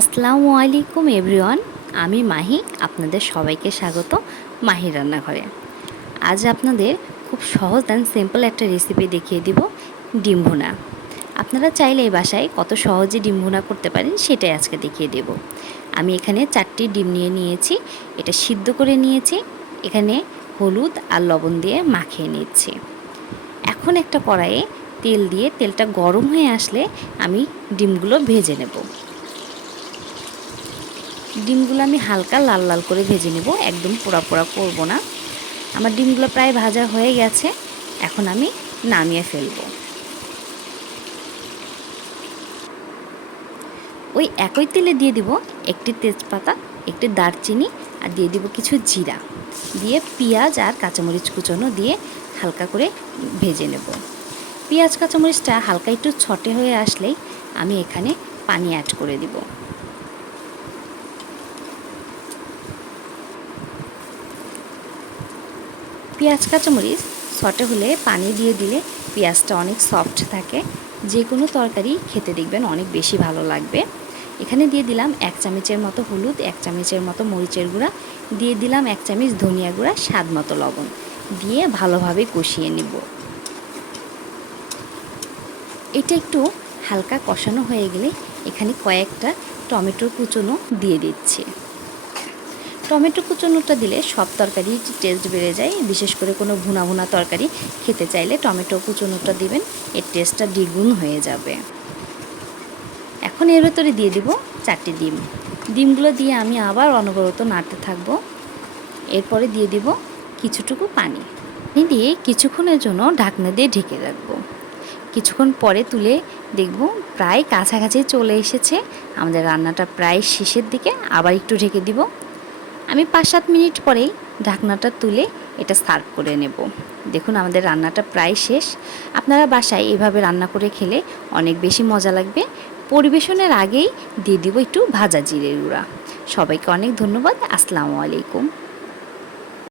আসসালামু আলাইকুম এভরিওয়ান। আমি মাহি, আপনাদের সবাইকে স্বাগত মাহির রান্নাঘরে। আজ আপনাদের খুব সহজ অ্যান্ড সিম্পল একটা রেসিপি দেখিয়ে দিব, ডিম ভুনা। আপনারা চাইলে এই বাসায় কত সহজে ডিম ভুনা করতে পারেন সেটাই আজকে দেখিয়ে দেব। আমি এখানে 4টি ডিম নিয়েছি, এটা সিদ্ধ করে নিয়েছি। এখানে হলুদ আর লবণ দিয়ে মাখিয়ে নিচ্ছি। এখন একটা কড়াইয়ে তেল দিয়ে তেলটা গরম হয়ে আসলে আমি ডিমগুলো ভেজে নেব। ডিমগুলো আমি হালকা লাল লাল করে ভেজে নেব, একদম পোড়া পোড়া করব না। আমার ডিমগুলো প্রায় ভাজা হয়ে গেছে, এখন আমি নামিয়ে ফেলব। ওই একই তেলে দিয়ে দিব একটি তেজপাতা, একটি দারচিনি, আর দিয়ে দিব কিছু জিরা, দিয়ে পেঁয়াজ আর কাঁচামরিচ কুচনো দিয়ে হালকা করে ভেজে নেব। পেঁয়াজ কাঁচামরিচটা হালকা একটু ছটে হয়ে আসলেই আমি এখানে পানি অ্যাড করে দিব। পেঁয়াজ কাঁচামরিচ সটে হলে পানি দিয়ে দিলে পেঁয়াজটা অনেক সফট থাকে, যে কোনো তরকারি খেতে দেখবেন অনেক বেশি ভালো লাগবে। এখানে দিয়ে দিলাম 1 চামচের মতো হলুদ, 1 চামচের মতো মরিচের গুঁড়া, দিয়ে দিলাম 1 চামচ ধনিয়া গুঁড়া, স্বাদ মতো লবণ দিয়ে ভালোভাবে কষিয়ে নিব। এটা একটু হালকা কষানো হয়ে গেলে এখানে কয়েকটা টমেটোর কুচনো দিয়ে দিচ্ছি। টমেটো কুচনোটা দিলে সব তরকারি টেস্ট বেড়ে যায়, বিশেষ করে কোনো ভুনা ভুনা তরকারি খেতে চাইলে টমেটো কুচনোটা দিবেন, এর টেস্টটা দ্বিগুণ হয়ে যাবে। এখন এর ভেতরে দিয়ে দিব 4টি ডিম। ডিমগুলো দিয়ে আমি আবার অনবরত নাড়তে থাকব। এরপরে দিয়ে দিব কিছুটুকু পানি দিয়ে কিছুক্ষণের জন্য ঢাকনা দিয়ে ঢেকে রাখবো। কিছুক্ষণ পরে তুলে দেখব প্রায় কাছাকাছি চলে এসেছে, আমাদের রান্নাটা প্রায় শেষের দিকে। আবার একটু ঢেকে দিব। আমি 5-7 মিনিট পরেই ঢাকনাটা তুলে এটা সার্ভ করে নেব। দেখুন আমাদের রান্নাটা প্রায় শেষ। আপনারা বাসায় এভাবে রান্না করে খেলে অনেক বেশি মজা লাগবে। পরিবেশনের আগেই দিয়ে দিব একটু ভাজা জিরের গুঁড়া। সবাইকে অনেক ধন্যবাদ। আসসালামু আলাইকুম।